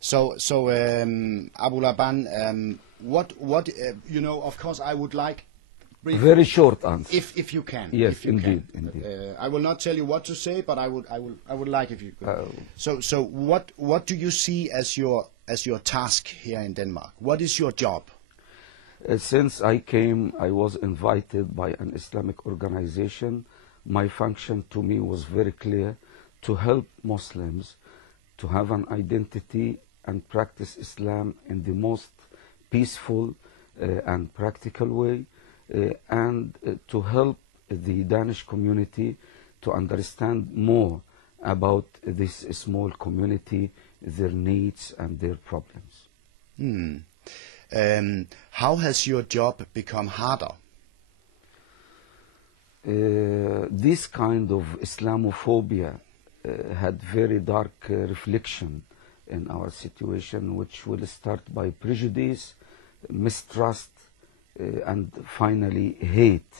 So Abu-Laban, what you know? Of course, I would like very short answer, if you can. Yes, if you indeed, can. indeed. I will not tell you what to say, but I would like if you could. So what do you see as your task here in Denmark? What is your job? Since I came, I was invited by an Islamic organization. My function to me was very clear: to help Muslims to have an identity and practice Islam in the most peaceful and practical way, and to help the Danish community to understand more about this small community, their needs and their problems. How has your job become harder? This kind of Islamophobia had very dark reflection in our situation, which will start by prejudice, mistrust, and finally hate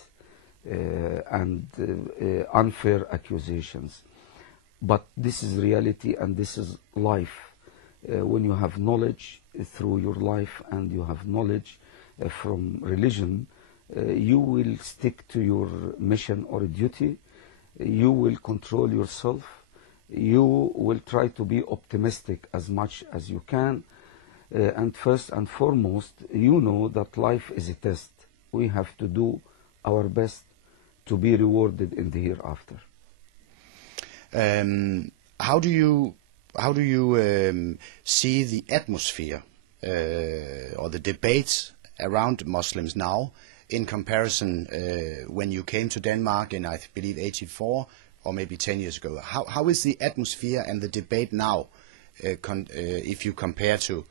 and unfair accusations. But this is reality and this is life. When you have knowledge through your life and you have knowledge from religion, you will stick to your mission or duty. You will control yourself. You will try to be optimistic as much as you can. And first and foremost, you know that life is a test. We have to do our best to be rewarded in the hereafter. How do you see the atmosphere or the debates around Muslims now in comparison when you came to Denmark in, I believe, '84 or maybe 10 years ago? How is the atmosphere and the debate now if you compare to,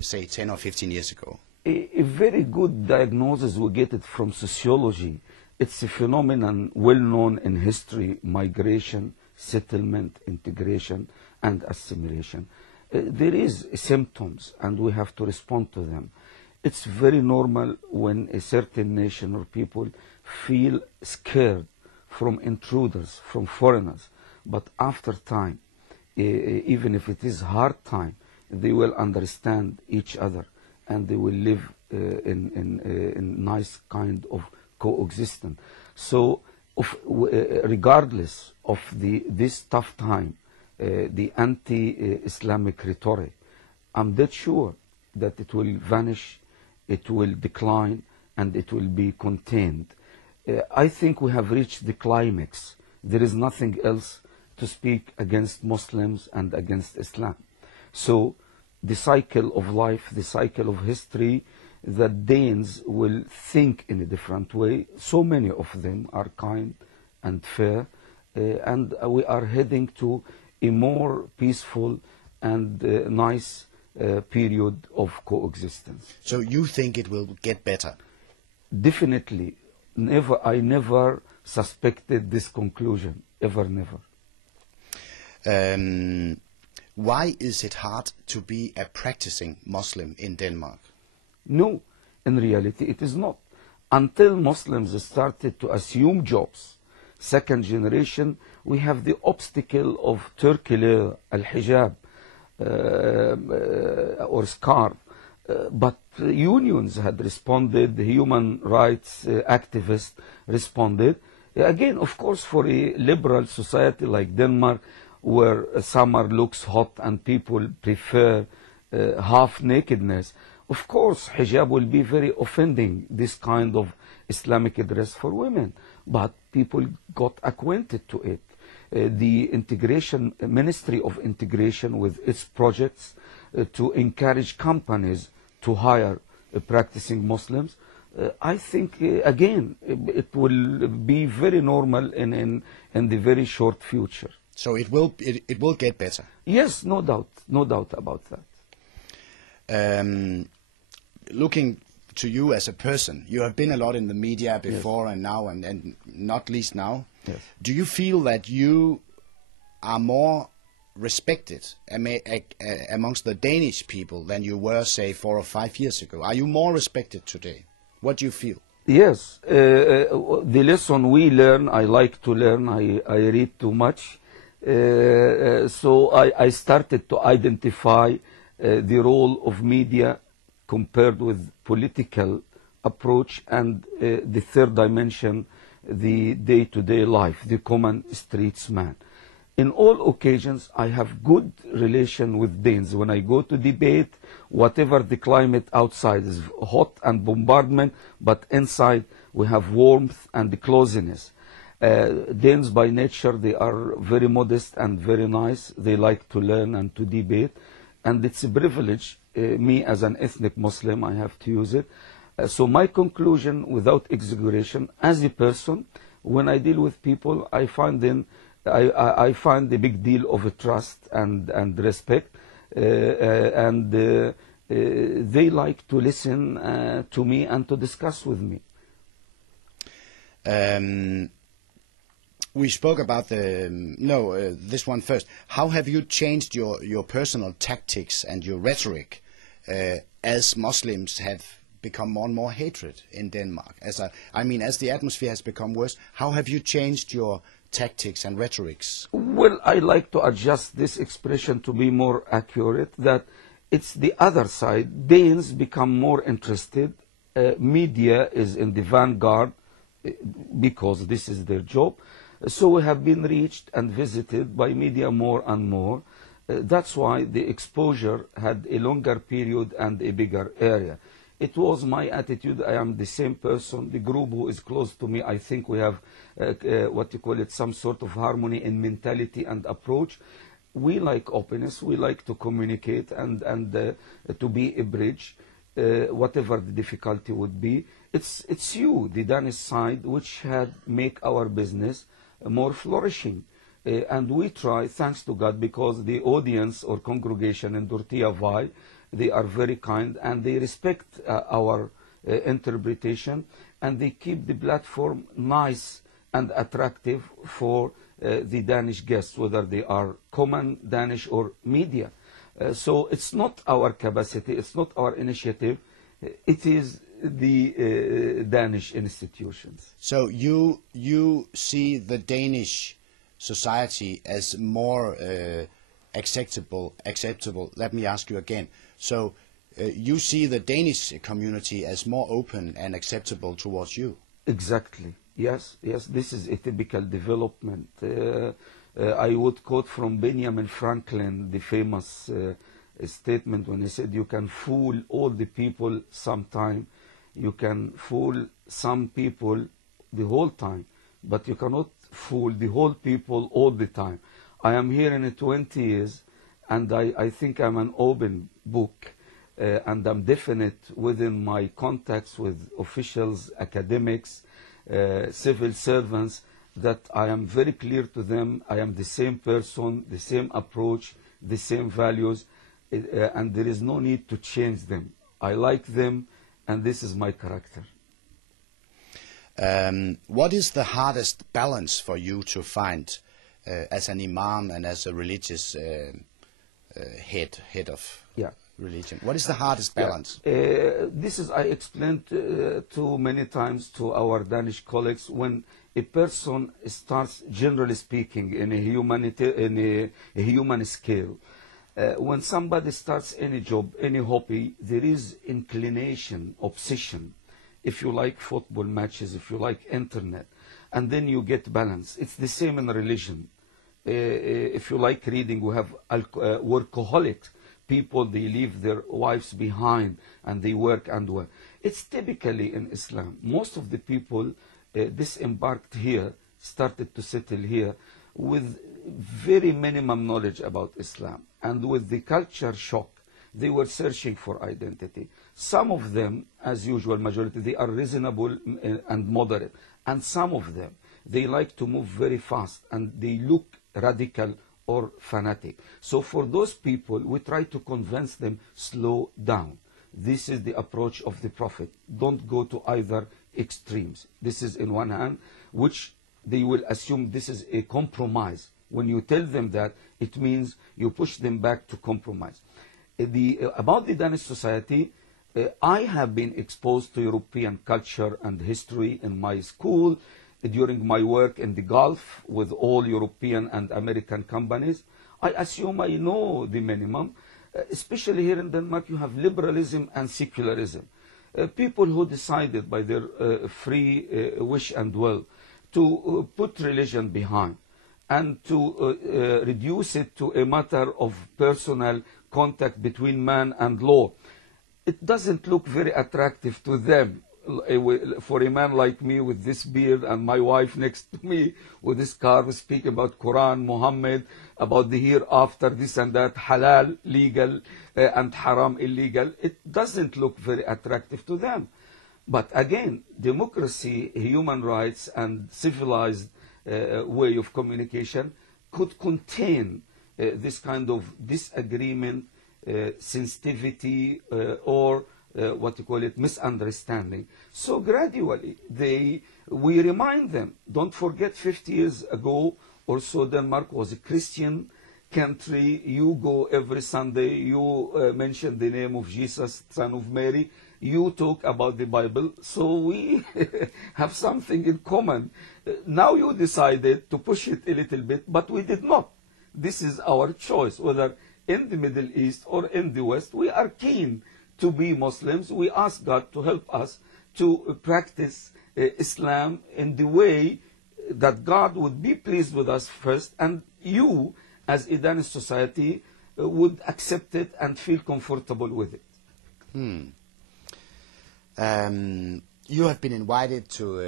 say, 10 or 15 years ago? A very good diagnosis we get it from sociology. It's a phenomenon well known in history: migration, settlement, integration, and assimilation. There is symptoms and we have to respond to them. It's very normal when a certain nation or people feel scared from intruders, from foreigners. But after time, even if it is hard time, they will understand each other and they will live in nice kind of coexistence. So regardless of this tough time, the anti-Islamic rhetoric, I'm dead sure that it will vanish, it will decline, and it will be contained. I think we have reached the climax. There is nothing else to speak against Muslims and against Islam. So the cycle of life, the cycle of history, that Danes will think in a different way. So many of them are kind and fair, and we are heading to a more peaceful and nice period of coexistence. So you think it will get better? Definitely. I never suspected this conclusion. Ever, never. Why is it hard to be a practicing Muslim in Denmark? No, in reality it is not. Until Muslims started to assume jobs, second generation, we have the obstacle of turkile, al-hijab, or scarf. But unions had responded, the human rights activists responded. Again, of course, for a liberal society like Denmark, where summer looks hot and people prefer half-nakedness, of course, hijab will be very offending, this kind of Islamic dress for women. But people got acquainted to it. The integration, Ministry of Integration with its projects to encourage companies to hire practicing Muslims, I think, again, it will be very normal in the very short future. So it will get better? Yes, no doubt about that. Looking to you as a person, you have been a lot in the media before, yes, and now, and not least now. Yes. Do you feel that you are more respected amongst the Danish people than you were, say, 4 or 5 years ago? Are you more respected today? What do you feel? Yes, the lesson we learn, I like to learn, I read too much. So I started to identify the role of media compared with political approach, and the third dimension, the day-to-day life, the common streetsman. In all occasions, I have good relation with Danes. When I go to debate, whatever the climate outside is hot and bombardment, but inside we have warmth and closeness. Danes by nature, they are very modest and very nice. They like to learn and to debate. And it's a privilege, me as an ethnic Muslim, I have to use it. So my conclusion, without exaggeration, as a person, when I deal with people, I find a big deal of trust and respect, and they like to listen to me and to discuss with me. We spoke about this one first. How have you changed your personal tactics and your rhetoric as Muslims have become more and more hatred in Denmark? As the atmosphere has become worse, how have you changed your tactics and rhetorics? Well, I like to adjust this expression to be more accurate, that it's the other side. Danes become more interested. Media is in the vanguard because this is their job. So we have been reached and visited by media more and more. That's why the exposure had a longer period and a bigger area. It was my attitude. I am the same person. The group who is close to me, I think we have some sort of harmony in mentality and approach. We like openness. We like to communicate and to be a bridge, whatever the difficulty would be. It's you, the Danish side, which had make our business more flourishing. And we try, thanks to God, because the audience or congregation in Dortia Vai, they are very kind and they respect our interpretation, and they keep the platform nice and attractive for the Danish guests, whether they are common Danish or media. So it's not our capacity, it's not our initiative, it is the Danish institutions. So you see the Danish society as more acceptable. Let me ask you again. So you see the Danish community as more open and acceptable towards you? Exactly. Yes. This is a typical development. I would quote from Benjamin Franklin, the famous statement when he said, "You can fool all the people sometime. You can fool some people the whole time, but you cannot fool the whole people all the time." I am here in 20 years, and I think I'm an open book, and I'm definite within my contacts with officials, academics, civil servants, that I am very clear to them. I am the same person, the same approach, the same values, and there is no need to change them. I like them, and this is my character. What is the hardest balance for you to find as an imam and as a religious head of religion? What is the hardest balance? This is, I explained too many times to our Danish colleagues, when a person starts, generally speaking, in a human scale, when somebody starts any job, any hobby, there is inclination, obsession, if you like football matches, if you like internet, and then you get balance. It's the same in religion. If you like reading, we have workaholics. People, they leave their wives behind and they work and work. It's typically in Islam. Most of the people disembarked here, started to settle here with very minimum knowledge about Islam. And with the culture shock, they were searching for identity. Some of them, as usual, majority, they are reasonable and moderate. And some of them, they like to move very fast and they look radical or fanatic. So for those people, we try to convince them, slow down. This is the approach of the Prophet. Don't go to either extremes. This is in one hand, which they will assume this is a compromise. When you tell them that, it means you push them back to compromise. About the Danish society, I have been exposed to European culture and history in my school, during my work in the Gulf with all European and American companies. I assume I know the minimum. especially here in Denmark, you have liberalism and secularism. People who decided by their free wish and will to put religion behind and to reduce it to a matter of personal contact between man and law. It doesn't look very attractive to them. For a man like me with this beard and my wife next to me with this car, we speak about Quran, Muhammad, about the hereafter, this and that, halal, legal, and haram, illegal. It doesn't look very attractive to them. But again, democracy, human rights, and civilized way of communication could contain this kind of disagreement, sensitivity, or what you call it, misunderstanding. So gradually, we remind them, don't forget 50 years ago or so, Denmark was a Christian country. You go every Sunday, you mention the name of Jesus, son of Mary, you talk about the Bible, so we have something in common. Now you decided to push it a little bit, but we did not. This is our choice, whether in the Middle East or in the West. We are keen to be Muslims. We ask God to help us to practice Islam in the way that God would be pleased with us first, and you, as a Danish society, would accept it and feel comfortable with it. You have been invited to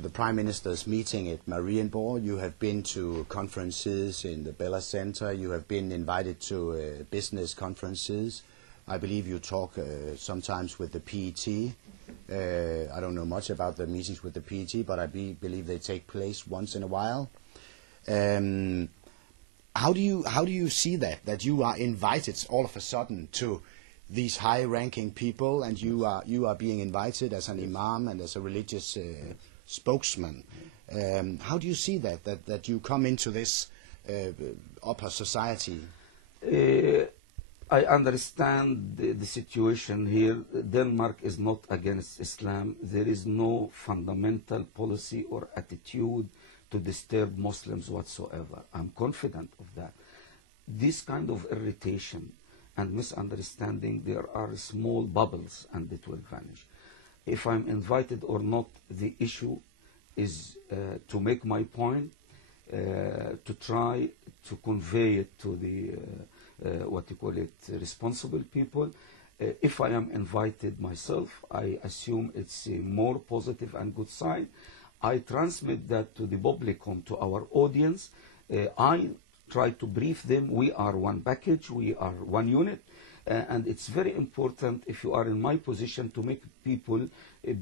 the Prime Minister's meeting at Marienborg. You have been to conferences in the Bella Center. You have been invited to business conferences. I believe you talk sometimes with the PET. I don't know much about the meetings with the PET, but I believe they take place once in a while. How do you see that you are invited all of a sudden to these high-ranking people, and you are being invited as an imam and as a religious spokesman? How do you see that you come into this upper society? I understand the situation here. Denmark is not against Islam. There is no fundamental policy or attitude to disturb Muslims whatsoever. I'm confident of that. This kind of irritation and misunderstanding, there are small bubbles and it will vanish. If I'm invited or not, the issue is to make my point, to try to convey it to the responsible people. If I am invited myself, I assume it's a more positive and good sign. I transmit that to the public, to our audience. I try to brief them. We are one package, we are one unit, and it's very important, if you are in my position, to make people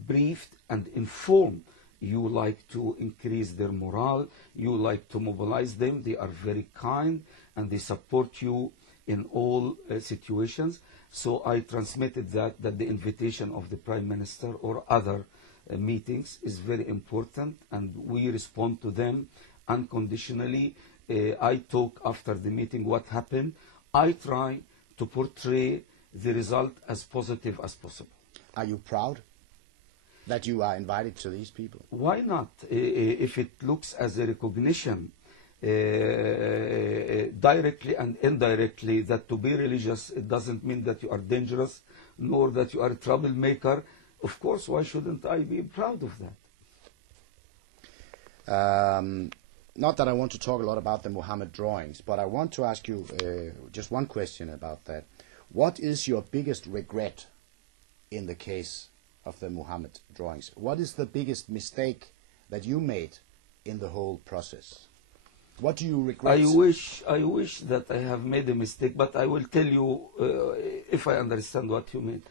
briefed and informed. You like to increase their morale, you like to mobilize them. They are very kind and they support you in all situations. So I transmitted that the invitation of the Prime Minister or other meetings is very important, and we respond to them unconditionally. I talk after the meeting what happened. I try to portray the result as positive as possible. Are you proud that you are invited to these people? Why not? If it looks as a recognition, directly and indirectly, that to be religious, it doesn't mean that you are dangerous, nor that you are a troublemaker. Of course, why shouldn't I be proud of that? Not that I want to talk a lot about the Muhammad drawings, but I want to ask you just one question about that. What is your biggest regret in the case of the Muhammad drawings? What is the biggest mistake that you made in the whole process? What do you regret? I wish that I have made a mistake, but I will tell you if I understand what you mean.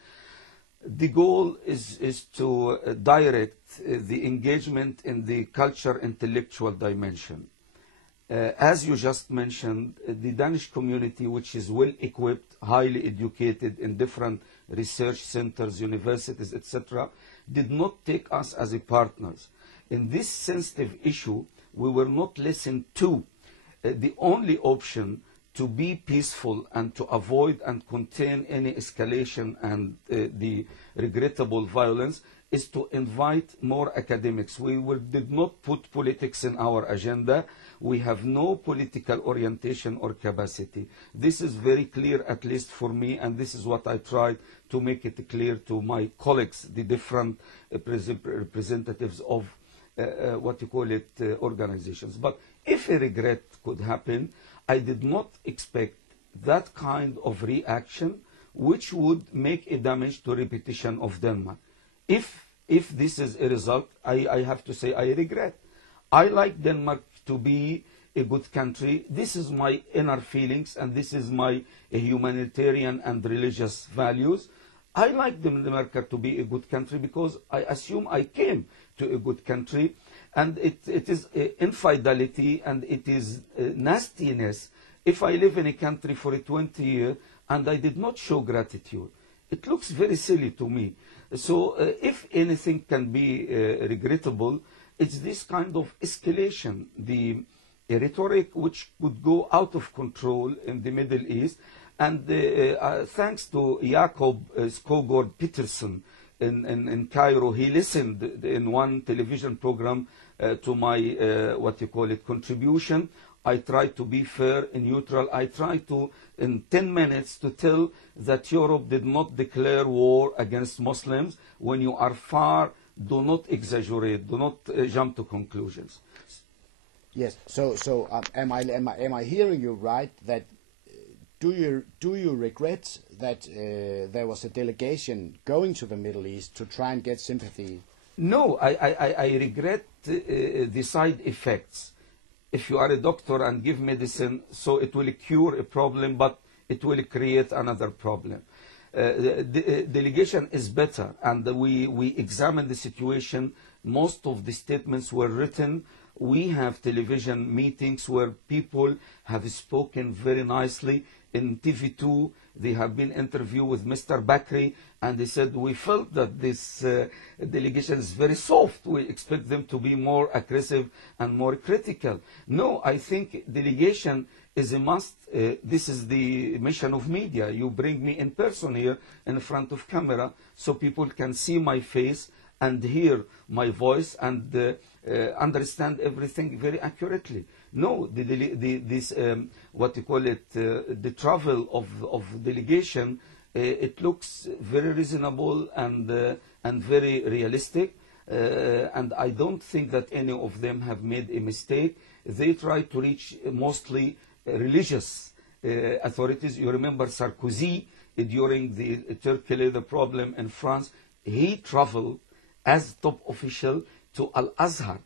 The goal is to direct the engagement in the culture intellectual dimension. As you just mentioned, the Danish community, which is well equipped, highly educated in different research centers, universities, etc., did not take us as a partners. In this sensitive issue, we were not listened to. The only option to be peaceful and to avoid and contain any escalation and the regrettable violence is to invite more academics. We did not put politics in our agenda. We have no political orientation or capacity. This is very clear, at least for me, and this is what I tried to make it clear to my colleagues, the different representatives of organizations. But if a regret could happen, I did not expect that kind of reaction which would make a damage to reputation of Denmark. If this is a result, I have to say I regret. I like Denmark to be a good country. This is my inner feelings, and this is my humanitarian and religious values. I like Denmark to be a good country because I assume I came to a good country, and it is infidelity and it is nastiness if I live in a country for 20 years and I did not show gratitude. It looks very silly to me. So if anything can be regrettable, it's this kind of escalation, the rhetoric which could go out of control in the Middle East. And thanks to Jacob Skogård Peterson in Cairo, he listened in one television program to my, contribution. I tried to be fair and neutral. I tried to, in 10 minutes, to tell that Europe did not declare war against Muslims. When you are far, do not exaggerate, do not jump to conclusions. Yes. So am I hearing you right that do you regret that there was a delegation going to the Middle East to try and get sympathy? No, I regret the side effects. If you are a doctor and give medicine, so it will cure a problem, but it will create another problem. The delegation is better, and we examined the situation. Most of the statements were written. We have television meetings where people have spoken very nicely. In TV2, they have been interviewed with Mr. Bakri, and they said, we felt that this delegation is very soft. We expect them to be more aggressive and more critical. No, I think delegation is a must. This is the mission of media. You bring me in person here in front of camera so people can see my face and hear my voice and understand everything very accurately. No, the travel of delegation, it looks very reasonable and very realistic, and I don't think that any of them have made a mistake. They try to reach mostly religious authorities. You remember Sarkozy during the Turkey leather problem in France, he traveled as top official to Al-Azhar.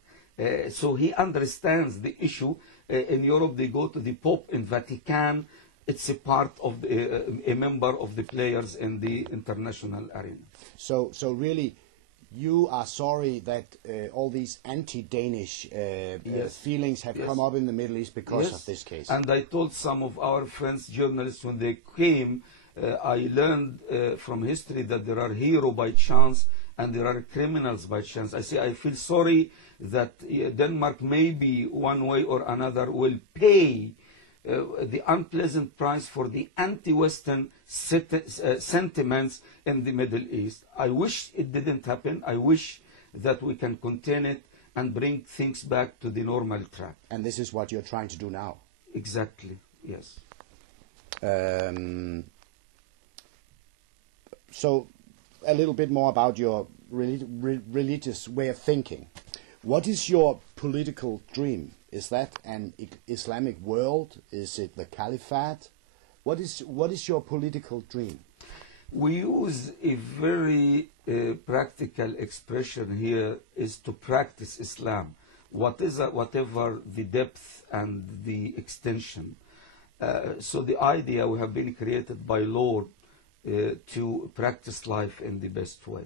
So he understands the issue. In Europe, they go to the Pope in Vatican. It's a part of a member of the players in the international arena. So really, you are sorry that all these anti-Danish feelings have come up in the Middle East because of this case. And I told some of our friends, journalists, when they came, I learned from history that there are heroes by chance and there are criminals by chance. I say I feel sorry that Denmark maybe one way or another will pay the unpleasant price for the anti-Western sentiments in the Middle East. I wish it didn't happen. I wish that we can contain it and bring things back to the normal track. And this is what you're trying to do now? Exactly, yes. So a little bit more about your religious way of thinking. What is your political dream? Is that an Islamic world? Is it the caliphate? What is your political dream? We use a very practical expression here, is to practice Islam, whatever the depth and the extension. So the idea we have been created by Lord to practice life in the best way.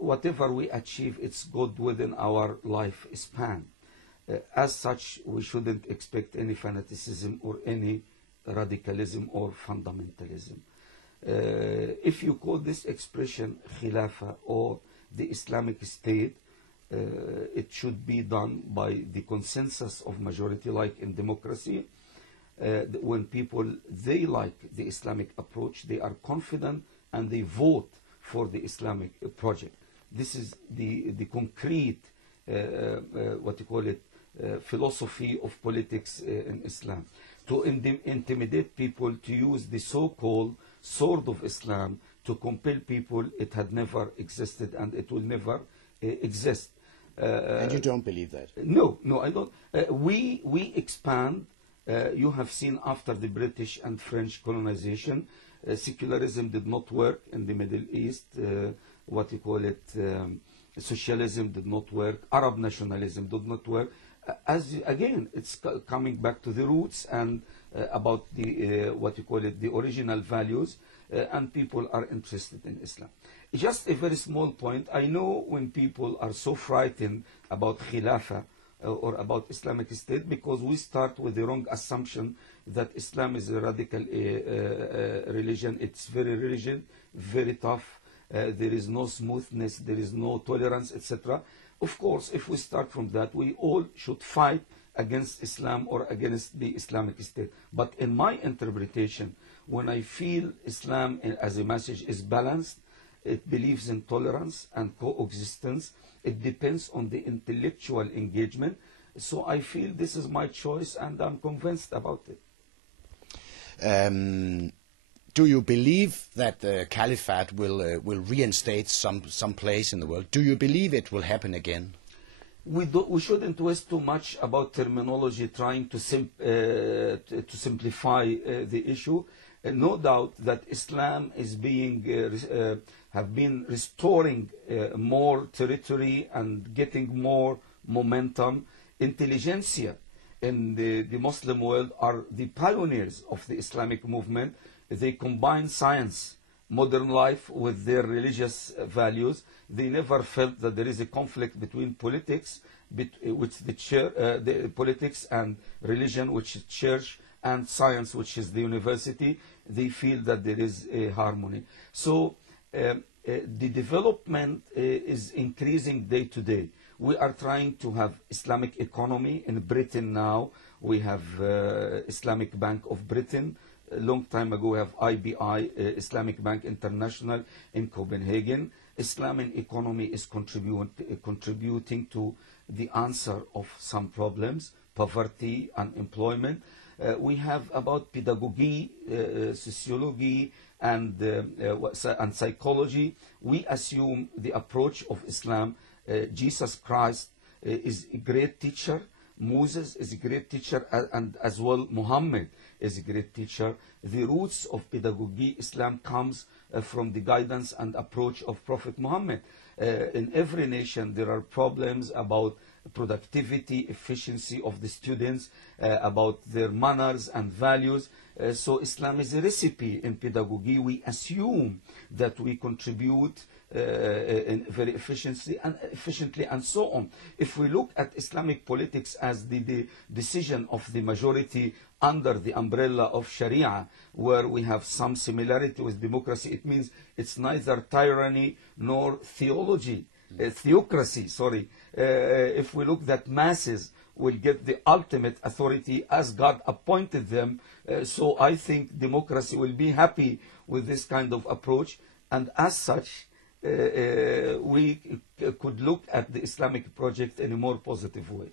Whatever we achieve, it's good within our life span. As such, we shouldn't expect any fanaticism or any radicalism or fundamentalism. If you call this expression Khilafah or the Islamic State, it should be done by the consensus of majority, like in democracy. When people, they like the Islamic approach, they are confident and they vote for the Islamic project. This is the concrete, what you call it, philosophy of politics in Islam. To intimidate people, to use the so-called sword of Islam to compel people, it had never existed and it will never exist. And you don't believe that? No, I don't. We expand. You have seen after the British and French colonization, secularism did not work in the Middle East. What you call it, socialism did not work. Arab nationalism did not work. Again, it's coming back to the roots and about the what you call it, the original values, and people are interested in Islam. Just a very small point. I know when people are so frightened about Khilafah or about Islamic State, because we start with the wrong assumption that Islam is a radical religion. It's very religion, very tough. There is no smoothness, there is no tolerance, etc. Of course, if we start from that, we all should fight against Islam or against the Islamic State. But in my interpretation, when I feel Islam as a message is balanced, it believes in tolerance and coexistence. It depends on the intellectual engagement. So I feel this is my choice and I'm convinced about it. Do you believe that the caliphate will reinstate some place in the world? Do you believe it will happen again? We shouldn't waste too much about terminology trying to simplify the issue. No doubt that Islam is have been restoring more territory and getting more momentum. Intelligentsia in the Muslim world are the pioneers of the Islamic movement. They combine science, modern life with their religious values. They never felt that there is a conflict between politics, which the politics and religion, which is church, and science, which is the university. They feel that there is a harmony. So the development is increasing day to day. We are trying to have Islamic economy in Britain now. We have Islamic Bank of Britain. A long time ago, we have IBI, Islamic Bank International in Copenhagen. Islamic economy is contributing to the answer of some problems, poverty, unemployment. We have about pedagogy, sociology, and psychology. We assume the approach of Islam. Jesus Christ is a great teacher. Moses is a great teacher, and as well Muhammad is a great teacher. The roots of pedagogy Islam comes from the guidance and approach of Prophet Muhammad. In every nation there are problems about productivity, efficiency of the students, about their manners and values. So Islam is a recipe in pedagogy. We assume that we contribute in very efficiently and so on. If we look at Islamic politics as the decision of the majority under the umbrella of Sharia, where we have some similarity with democracy, it means it's neither tyranny nor theocracy. If we look that masses will get the ultimate authority as God appointed them, so I think democracy will be happy with this kind of approach, and as such we could look at the Islamic project in a more positive way.